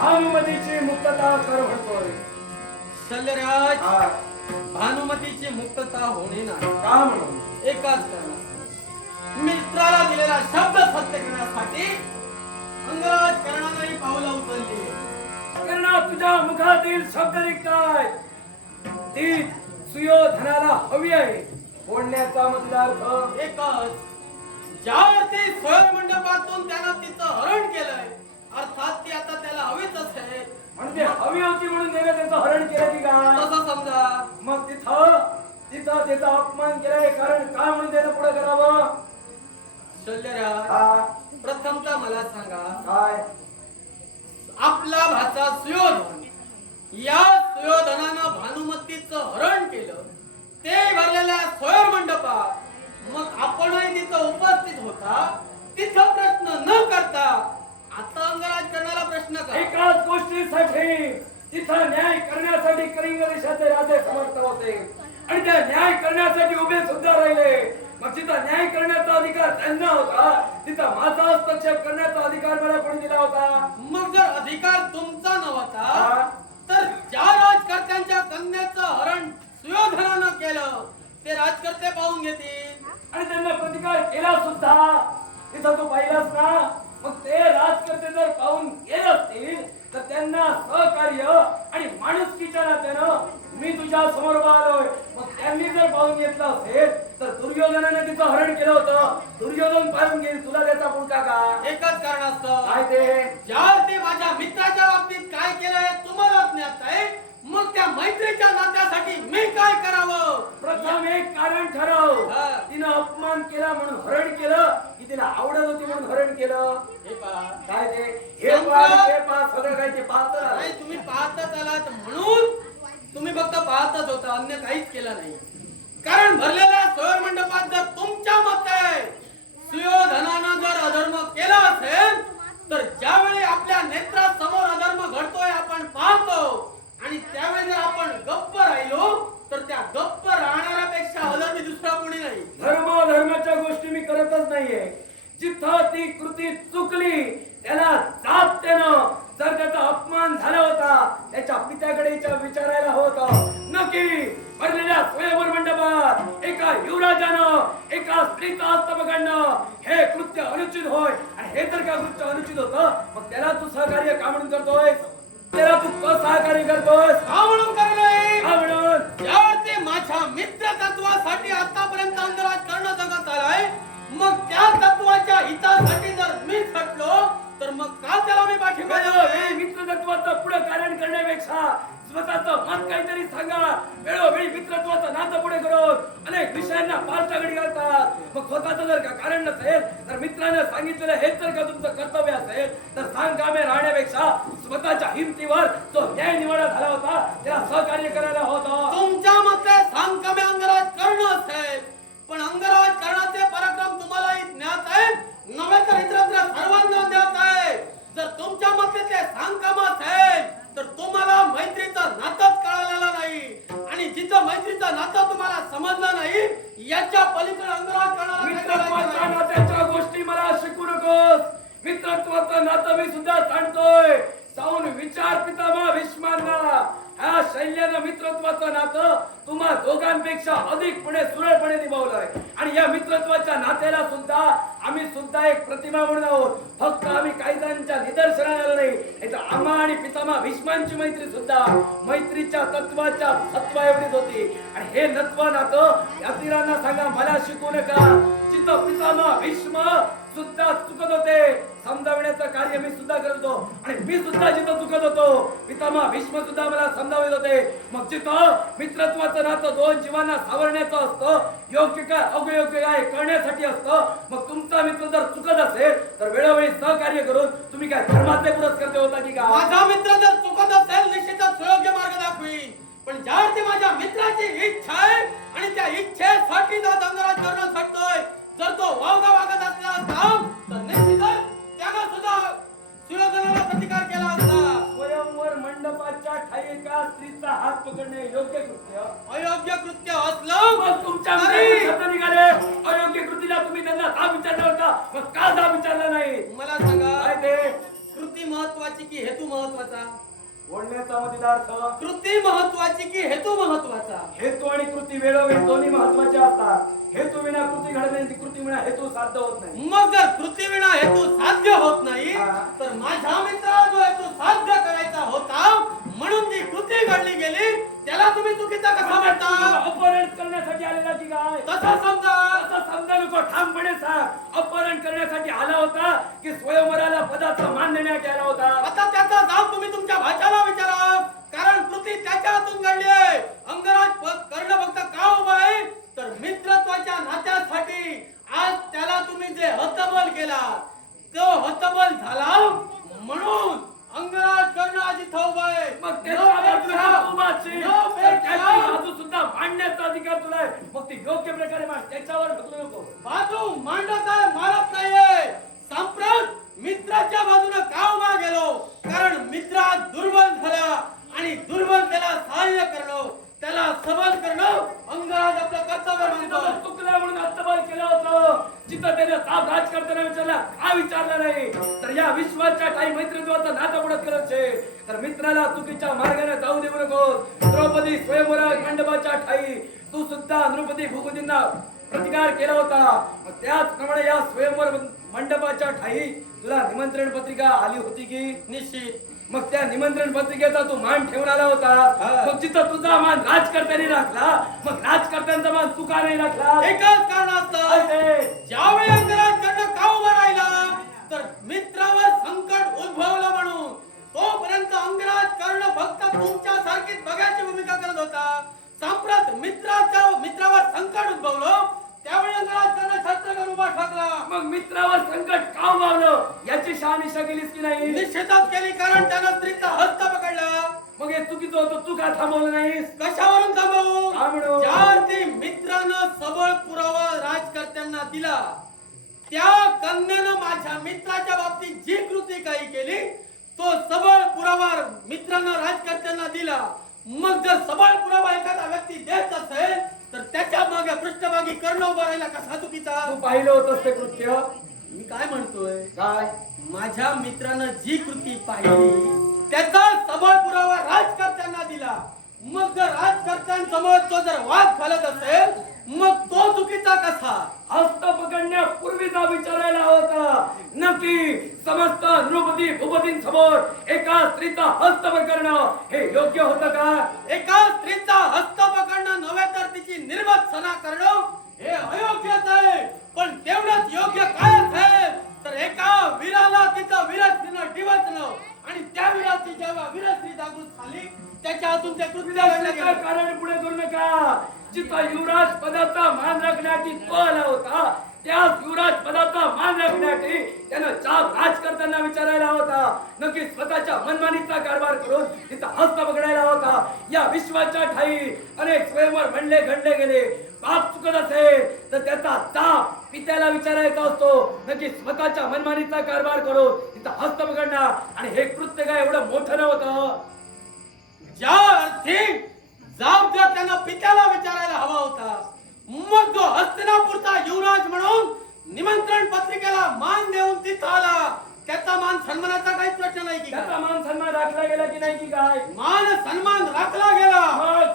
भानुमतीची मुक्तता कर म्हणतोय. शल्यराज, भानुमतीची मुक्तता होणे नाही. का म्हणून? एकाच कारणास्तव. मित्राला दिलेला शब्द सत्य करण्यासाठी अंगराज कर्णाने पावलं उचलली. कर्णा, तुझ्या मुखातील शब्द निघताय ती सुयोधनाला हवी आहे. बोलण्याचा मधला अर्थ एकच. ज्यावरती स्वयं मंडपातून त्यानं तिचं हरण केलंय, अर्थात ती आता त्याला हवीच असेल. म्हणजे हवी होती म्हणून त्याने त्याचं हरण केलं की काय? तसं समजा. मग तिथं त्याचा अपमान केलाय. कारण काय म्हणून त्यानं पुढे करावं? शल्यराज, प्रथमतः मला सांगा, काय आपला भाचा सुयोधन, या सुयोधनानं भानुमतीचं हरण केलं, ते भरलेल्या स्वयं मंडपात. मग आपणही तिथं उपस्थित होता. तिथं प्रश्न न करता आता अंगराज कर्णाला प्रश्न कर. एकाच गोष्टीसाठी तिथं न्याय करण्यासाठी कलिंग देशाचे राजे समर्थ होते आणि त्या न्याय करण्यासाठी उभे सुद्धा राहिले. मग तिथं न्याय करण्याचा अधिकार त्यांना होता, तिथं माझा हस्तक्षेप करण्याचा अधिकार मला कोणी दिला होता? मग जर अधिकार तुमचा नव्हता, तर ज्या राजकर्त्यांच्या कन्याचं हरण सुयोधनानं केलं, ते राजकर्ते पाहून घेतील आणि त्यांना प्रतिकार केला सुद्धा. तिथं तू पाहिलास ना. मग ते राजकर्ते जर पाहून गेले असतील तर त्यांना सहकार्य आणि माणुसकीच्या नात्यानं मी तुझ्या समोर आलोय. मग त्यांनी जर पाहून घेतलं असेल तर दुर्योधनाने तिचं हरण केलं होतं. दुर्योधन पाहून घेईल, तुला त्याचा पुळका का? एकच कारणास्तव. काय ते? ज्यावर ते माझ्या मित्राच्या बाबतीत काय केलंय तुम्हाला ज्ञात आहे. मग त्या मैत्रीच्या नात्यासाठी मी काय करावं? प्रथम एक कारण ठरव. तिनं अपमान केला म्हणून हरण केलं की तिला आवडत होती म्हणून हरण केलं? हे पहा. काय ते? हे पहा सगळं काय ते पाहत नाही, तुम्ही पाहतच आलात म्हणून तुम्ही फक्त पाहतच होता, अन्य काहीच केलं नाही. कारण भरलेल्या स्वयं मंडपात जर तुमच्या मते सुयोधनानं जर अधर्म केला असेल, तर ज्यावेळी आपल्या नेत्रासमोर अधर्म घडतोय आपण पाहतो आणि त्यावेळी जर आपण गप्प राहिलो तर त्या गप्प राहणाऱ्यापेक्षा अधर्मी दुसरा कोणी नाही. धर्माच्या गोष्टी मी करतच नाहीये. जिथं ती कृती चुकली त्याला जाब देणं. जर त्याचा अपमान झाला होता त्याच्या पित्याकडे विचारायला होतं. नक्की भरलेल्या स्वयंवर मंडपात एका युवराजानं एका स्त्रीचा हस्त पकडणं हे कृत्य अनुचित होय. आणि हे जर का कृत्य अनुचित होतं मग त्याला तू सहकार्य का म्हणून करतोय? त्याला तू सहकार्य करतोय का म्हणून करणे? का म्हणून? यावरती माझ्या मित्र तत्वासाठी आतापर्यंत अंगराज करणं जगत आलाय. मग त्या तत्वाच्या हितासाठी जर मी खटलो तर मग का त्याला मी पाठिंबा देऊ? मित्र तत्वाचं पुढे कारण करण्यापेक्षा स्वतःचं मत काहीतरी सांगा. वेळोवेळी मित्रत्वाचं नातं पुढे करून अनेक विषयांना पालटागडी घालतात. मग स्वतःचं जर का कारण नसेल तर मित्राने सांगितलेलं हेच जर का तुमचं कर्तव्य असेल तर सांगकामे राहण्यापेक्षा स्वतःच्या हिमतीवर जो न्याय निवाडा झाला होता त्याला सहकार्य करायला होतं. तुमच्या मते सांगकामे अंगराज करणं असेल, पण अंगराज करण्याचे पराक्रम तुम्हालाही ज्ञात आहे, नव्हे तर इतरत्र सर्वांना ज्ञात आहे. जर तुमच्या मते ते सांगकाम असेल तर तुम्हाला मैत्रीचं नातंच कळालेलं नाही. आणि जिथं मैत्रीचं नातं तुम्हाला समजलं नाही याच्या पलीकडे अंगराज करणारा मित्रत्वाच्या नात्याच्या गोष्टी मला शिकू नकोस. मित्रत्वाचं नातं मी सुद्धा जाणतोय. जाऊन विचार पितामह भीष्मांना. ह्या शैल्यानं मित्रत्वाचं नातं तुम्हा दोघांपेक्षा अधिकपणे सुरळपणे निभावलंय. आणि या मित्रत्वाच्या नात्याला सुद्धा आम्ही सुद्धा एक प्रतिमा म्हणून आहोत. फक्त आम्ही काही जणांच्या निदर्शनाला आलो नाही. आम्हा आणि पितामह भीष्मांची मैत्री सुद्धा मैत्रीच्या तत्वाच्या सत्वा एवढीच होती. आणि हे नत्व नातं यात्रीरांना सांगा, मला शिकू नका. जिथं पितामह भीष्म सुद्धा चुकत होते समजावण्याचं कार्य मी सुद्धा करत होतो. आणि मी सुद्धा जिथं चुकत होतो पितामह भीष्म सुद्धा मला समजावत होते. मग जिथं मित्रत्वाचं नातं दोन जीवांना सावरण्याचं असतं, योग्य काय अयोग्य काय कळण्यासाठी असतं. मग तुमचा मित्र जर चुकत असेल तर वेळोवेळी सहकार्य करून तुम्ही काय धर्माचे पुरस्कार होता की का? माझा मित्र जर चुकत असेल निश्चितच सुयोग्य मार्ग दाखवीन. पण ज्यावरती माझ्या मित्राची इच्छा आहे आणि त्या इच्छेसाठी जर अंगराज करणं झटतोय, जर तो वावगा वागत असला असता तर निश्चितच त्यानं सुद्धा सुयोधनाला प्रतिकार केला असता. स्वयंवर मंडपाच्या ठाई एका स्त्रीचा हात पकडणे योग्य कृत्य? अयोग्य कृत्य असलं मग तुमच्या शब्द निघाले. अयोग्य कृतीला तुम्ही त्यांना का विचारलं होता? मग का जा विचारलं नाही? मला सांगा, काय ते? कृती कृती महत्वाची की हेतू महत्वाचा? बोलण्याचा मतिदार्थ कृती महत्वाची की हेतू महत्वाचा? हेतू आणि कृती वेळोवेळी दोन्ही महत्वाचे असतात. हेतू विना कृती घडत नाही, कृती विना हेतू साध्य होत नाही. मग जर कृती विना हेतू साध्य होत नाही हा. तर माझ्या मित्रा जो हेतू साध्य करायचा होता म्हणून जी कृती घडली गेली त्याला तुम्ही चुकीचा कसा म्हणता? अपहरण करण्यासाठी आलेला की काय? तसा समजा. असं समजा नको, ठामपणे सांग. अपहरण करण्यासाठी आला होता की स्वयंवराला पदाचा मान देण्यासाठी आला होता? आता त्याचा जाब तुम्ही तुमच्या भाच्याला विचारा, कारण कृती त्याच्या हातून घडली आहे. अंगराज कर्ण फक्त का उभा आहे तर मित्रत्वाच्या नात्यासाठी. आज त्याला तुम्ही जे हतबल केला तो हतबल झाला म्हणून अंगराज कर्ण आज इथं उभा आहे. मग न त्याच्या पेक्षा- बाजूला तू उभाची. न पेक्षा- त्याची बाजू सुद्धा मांडण्याचा अधिकार तुला आहे. मग ती योग्य प्रकारे मांड, त्याच्यावर ढकलू नको. बाजू मांडत आहे, मारत नाहीये. सांप्रत मित्राच्या बाजूने का उभा गेलो? कारण मित्र दुर्बल झाला आणि दुर्बलतेला सहाय्य करणं, त्याला सबल करणं अंगराज आपलं कर्तव्य मानतो. तिथं चुकला म्हणून हत्तबल केलं होतं. जिथं त्याने ताप राजकर्त्यांना विचारला, का विचारला नाही? तर या विश्वाच्या काही मैत्रित्वाचं नातं पुढे करायचे तर मित्राला चुकीच्या मार्गाने जाऊ देऊ नकोस. द्रौपदी स्वयंवर मंडपाच्या ठाई तू सुद्धा द्रौपदी भूपतींना प्रतिकार केला होता. मग त्याचप्रमाणे या स्वयंवर मंडपाच्या ठाई तुला निमंत्रण पत्रिका आली होती की? निश्चित. मग त्या निमंत्रण पत्रिकेचा तू मान ठेवून आला होता. हा. मग जिथं तुझा मान राजकर्त्यांनी राखला मग राजकर्त्यांचा मान तू का नाही राखला? एकच कारण असतं, ज्यावेळी अंगराज कर्ण का उभा राहिला तर मित्रावर संकट उद्भवलं म्हणून. तोपर्यंत अंगराज कर्ण फक्त तुमच्या सारखीच बघायची भूमिका करत होता. सांप्रत मित्रावर संकट उद्भवलं त्यावेळी अंगराज कर्ण शस्त्र घेऊन उभा ठाकला. मग मित्रावर संकट का उभावलं याची शहानिशा केलीस की नाही? निश्चितच केली, कारण त्यानं स्त्रीचा हस्त पकडला. मग हे चुकीचं होतं, तू का थांबवलं नाहीस? कशावरून थांबवू? का म्हणू? ज्या अर्थी मित्रानं सबळ पुरावा राजकर्त्यांना दिला त्या कन्यानं माझ्या मित्राच्या बाबतीत जी कृती काही केली तो सबळ पुरावा मित्रानं राजकर्त्यांना दिला. मग जर सबळ पुरावा एखादा व्यक्ती देत असेल तर त्याच्या मागे पृष्ठभागी कर्ण उभा राहिला कसा चुकीचा? तू पाहिलं होतंस ते कृत्य? मी काय म्हणतोय, काय? माझ्या मित्रानं जी कृती पाहिली त्याचा सबळ पुरावा राजकर्त्यांना दिला. मग जर राजकर्त्यांसमोर तो जर वाद घालत असेल मग तो चुकीचा कसा? हस्त पकडण्यापूर्वीचा विचारायला होता नक्की समस्त द्रौपदी भूपतींसमोर एका स्त्रीचा हस्त पकडणं हे योग्य होतं का? एका स्त्रीचा हस्त पकडणं नव्हे तर तिची निर्वत्सना करणं हे अयोग्यच आहे. पण तेवढंच योग्य काय असेल तर एका वीराला तिचा वीरस्त्रीनं डिवचणं आणि त्या वीराची जेव्हा वीरस्त्री जागृत झाली त्याच्या हातून ते कृत्य घडलं गेलं. कारण पुढे करू नका. जिथं युवराज पदाचा मान राखण्यासाठी तो आला होता त्याच युवराज पदाचा मान राखण्यासाठी त्यानं चाप राजकर्त्यांना विचारायला होता नक्की स्वतःच्या मनमानीचा कारभार करून तिथं हस्त पकडायला होता. या विश्वाच्या ठाई अनेक स्वयंवर म्हणले घडले गेले. बाप चुकत असेल तर त्याचा चाप पित्याला विचारायचा असतो नक्की स्वतःच्या मनमानीचा कारभार करून तिथं हस्त पकडणार. आणि हे कृत्य काय एवढं मोठं नव्हतं. ज्या अर्थी जाब जर त्यांना पित्याला विचारायला हवा होता मग जो हस्तिनापूरचा युवराज म्हणून निमंत्रण पत्रिकेला मान देऊन तिथं आला त्याचा मान सन्मानाचा काहीच प्रश्न नाही की त्याचा मान सन्मान राखला गेला की नाही की काय? मान सन्मान राखला गेला.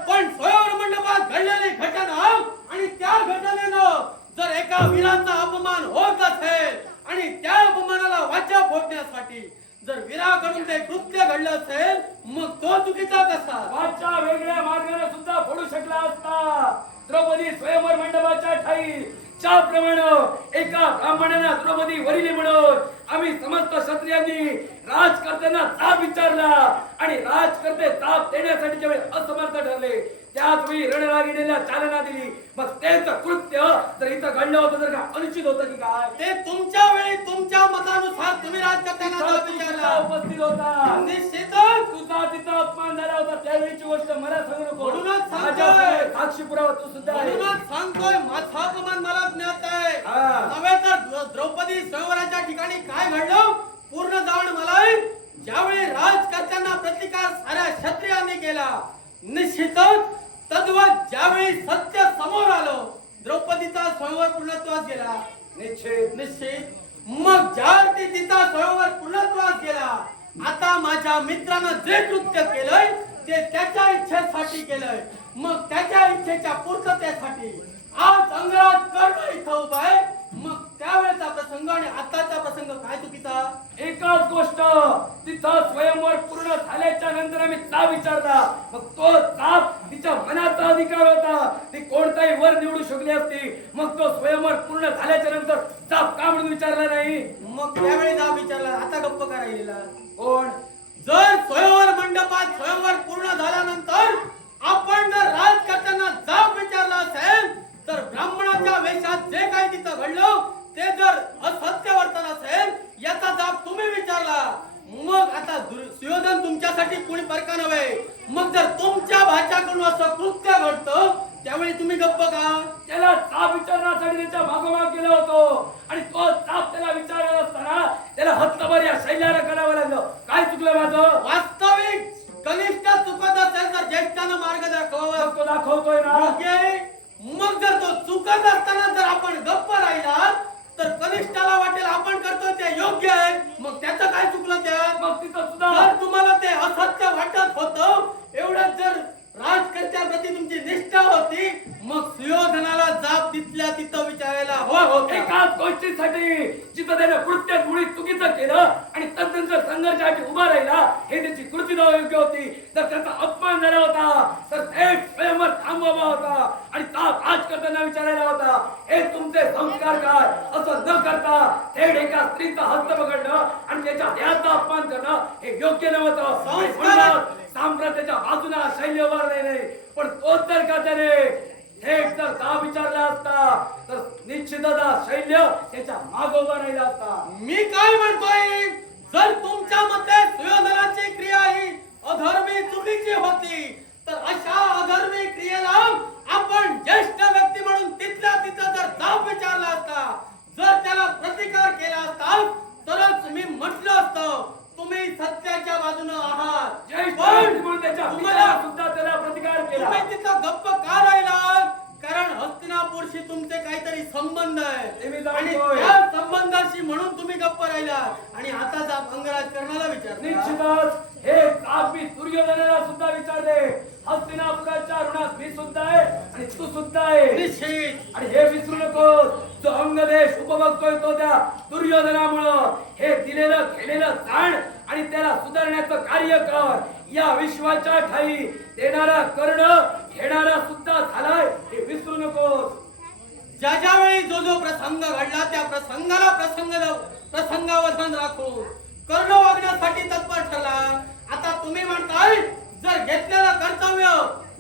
पण स्वयंवर मंडपात घडलेली घटना आणि त्या घटनेनं जर एका वीराचा अपमान होत असेल आणि त्या अपमानाला वाचा फोडण्यासाठी जर वीराकडून ते कृत्य घडलं असेल मग तो चुकीचा कसा? वाचा वेगळ्या मार्गाने सुद्धा फोडू शकला असता. द्रौपदी स्वयंवर मंडपाच्या ठाई ज्याप्रमाणे एका ब्राह्मणाला द्रौपदी वरिली म्हणून आम्ही समस्त क्षत्रियांनी राजकर्त्यांना ताप विचारला आणि राजकर्ते ताप देण्यासाठी ज्यावेळी असमर्थ ठरले त्याच वेळी रणरागिणीला चालना दिली. मग तेच कृत्य जर इथं घडलं होतं तर काय अनुचित होतं की काय? ते तुमच्या वेळी तुमच्या मतानुसार तुम्ही राजकर्त्यांना ताप विचारला. उपस्थित होता. निश्चितच तुझा तिथं अपमान झाला होता त्यावेळीची गोष्ट मला सांगू नको. म्हणूनच सांगतोय. माझ्यासमोर साक्षी पुरावा तू सुद्धा आहे. म्हणूनच सांगतोय माझा अपमान मला ज्ञात आहे. हा. नव्हे तर द्रौपदी स्वयंवराच्या ठिकाणी काय घडलं पूर्ण जाण मला आहे. ज्यावेळी राजकर्त्यांना प्रतिकार साऱ्या क्षत्रियांनी केला निश्चितच तद्वत ज्यावेळी सत्य समोर आलं द्रौपदीचा स्वयंवर पूर्णत्वास गेला. निश्चित निश्चित मग ज्या अर्थी तिचा स्वयंवर पूर्णत्वास गेला आता माझ्या मित्रानं जे कृत्य केलंय ते त्याच्या इच्छेसाठी केलंय, मग त्याच्या इच्छेच्या पूर्ततेसाठी आज अंगराज कर्ण इथं उभा आहे. मग त्यावेळेचा प्रसंग आणि आताचा प्रसंग काय चुकीचा? एकच गोष्ट, तिथं स्वयंवर पूर्ण झाल्याच्या नंतर आम्ही चाप विचारला, मग तो चाप तिच्या मनाचा अधिकार होता, ती कोणताही वर निवडू शकली असती. मग तो स्वयंवर पूर्ण झाल्याच्या नंतर चाप का म्हणून विचारला नाही? मग त्यावेळी जा विचारला, आता गप्प करायला कोण? जर स्वयंवर मंडपात स्वयंवर पूर्ण झाल्यानंतर आपण जर राज करताना जाब विचारला असेल तर ब्राह्मणाच्या वेशात जे काही तिथं घडलं ते जर असत्य वर्तन असेल याचा जाब तुम्ही विचारला. मग आता सुयोधन तुमच्यासाठी कोणी परका नव्हे. मग जर तुमच्या भाच्याकडून असं कृत्य घडतं त्यावेळी तुम्ही गप्प का? त्याला चाप विचारण्यासाठी त्याच्या मागोमाग गेलो होतो आणि तो चाप त्याला विचारत असताना त्याला हत्तभर या शैल्याला करावं लागलं. काय चुकलं माझं? वास्तविक कनिष्ठ चुकत असेल तर ज्येष्ठानं मार्ग दाखवावा. तो दाखवतोय ना. योग्य आहे. मग जर तो चुकत असताना जर आपण गप्प राहिला तर कनिष्ठाला वाटेल आपण करतोय ते योग्य आहे, मग त्याचं काय चुकलं त्यात? मग तिथं सुद्धा जर तुम्हाला ते असत्य वाटत होतं, एवढंच जर राजकर्त्याप्रती तुमची निष्ठा होती, मग सुयोधनाला जाब तिथल्या तिथं विचारायला होता. एकाच गोष्टीसाठी जिथं त्याने कृत्य मुळी चुकीचं केलं आणि तद्नंतर संघर्षासाठी उभा राहिला, हे त्याची कृती योग्य होती. तर त्याचा अपमान झाला होता तर थेट स्वयंवर थांबवा होता आणि ताप आज करताना विचारायला होता. हे तुमचे संस्कार काय? असं न करता थेट एका स्त्रीचा हस्त पकडणं आणि त्याच्या देहाचा अपमान करणं हे योग्य नव्हतं. संस्कार साम्राज्याच्या बाजूला शैल्य उभारले नाही, पण तो तर का त्याने थेट जर का विचारला असता तर निश्चितच शैल्य त्याच्या मागे उभा राहिला असता. मी काय म्हणतोय, जर तुमच्या मते सुयोधनाची क्रिया ही अधर्मी चुकीची होती तर अशा अधर्मी क्रियेला आपण ज्येष्ठ व्यक्ती म्हणून तिथल्या तिथं जर जाब विचारला असता, जर त्याला प्रतिकार केला असता तरच मी म्हटलं असतं तुम्ही सत्याच्या बाजूने आहात. ज्येष्ठ पण व्यक्ती म्हणून त्याच्या तुम्हाला पित्याला सुद्धा त्याला प्रतिकार केला. तुम्ही तिथं गप्प का राहिलात? कारण हस्तिनापूरशी तुमचे काहीतरी संबंध ते आहे मी आणि जाणतोय. त्या संबंधाशी म्हणून तुम्ही गप्प राहिलात आणि आता जा अंगराज कर्णाला विचार. निश्चितच हे ताप मी दुर्योधनाला सुद्धा विचारले. हस्तिनापुराच्या ऋणात मी सुद्धा आहे आणि तू सुद्धा आहे. निश्चित. आणि हे विसरू नकोस, जो अंगदेश उपभोगतोय तो त्या दुर्योधनामुळं. हे दिलेलं केलेलं जाण आणि त्याला सुधारण्याचं कार्य कर. या विश्वाच्या ठाई देणारा कर्ण घेणारा सुद्धा झालाय, हे विसरू नकोस. ज्या ज्यावेळी जो जो प्रसंग घडला त्या प्रसंगाला प्रसंगावधान राखून कर्ण वागण्यासाठी तत्पर ठरला. आता तुम्ही म्हणताय जर घेतलेलं कर्तव्य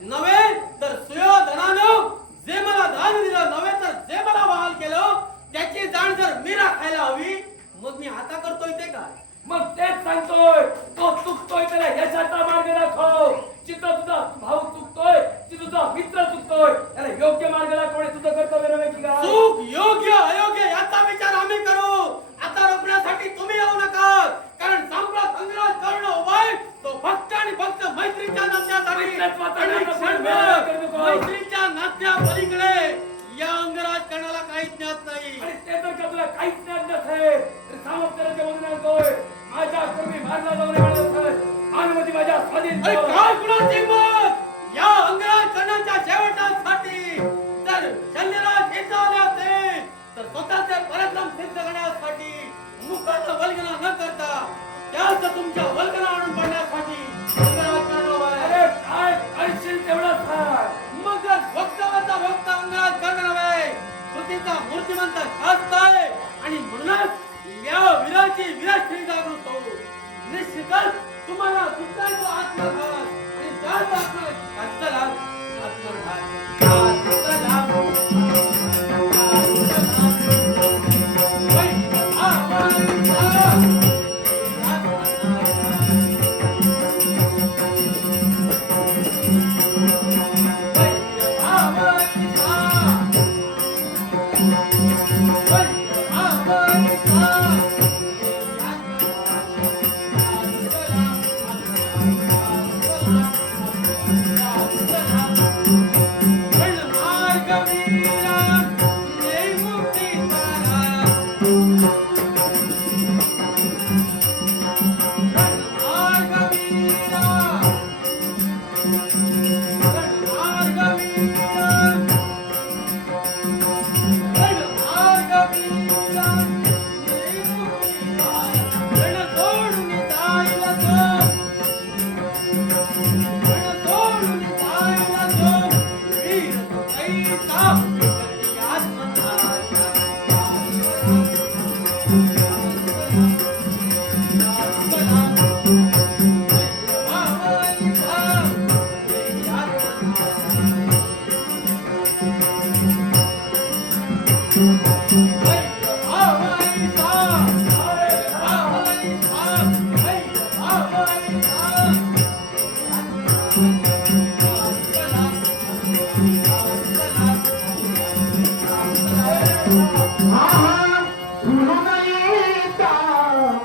नव्हे तर सुयोधनानं जे मला दान दिलं नव्हे तर जे मला बहाल केलं त्याची जाण जर मी राखायला हवी, मग मी आता करतोय ते काय? मग तेच सांगतोय, तो चुकतोय त्याला यशाचा मार्ग दाखव. जिथं तुझा भाऊ चुकतोय, जिथं तुझा मित्र चुकतोय, त्याला योग्य मार्ग दाखवणे तुझं कर्तव्य नव्हे की काय? चूक योग्य अयोग्य याचा विचार आम्ही करू. आता रोखण्यासाठी तुम्ही येऊ नका, कारण सम्राट अंगराज कर्ण उभाय तो फक्त आणि फक्त मैत्रीच्या नात्यासाठी मैत्रीच्या नात्या पलीकडे या अंगराज कर्णाला काहीच ज्ञात नाही. आणि ते जर का तुला काहीच ज्ञान नसेल तर सामर्थ्याच्या मधून आणतोय. माझ्या कर्मी मारला जाऊन अनुमती माझ्या स्वाधीन अरे कर. काय कुणाची मत? या अंगराज कर्णाच्या शेवटासाठी जर शल्यराज येता आले असते तर स्वतःचे पराक्रम सिद्ध करण्यासाठी मुखाचं वल्गना न करता त्याच तुमच्या वल्गना आणून पडण्यासाठी अंगराज कर्ण उभा आहे. अरे काय करशील तेवढं सांग. मग जर वक्तव्याचा वक्त अंगराज कर्ण नव्हे कृतीचा मूर्तिमंत शास्त्र आहे आणि म्हणूनच या वीराची वीरश्री जागृत होऊ. निश्चितच तुम्हाला सुद्धा आत्मघात आणि त्याच आत्मघात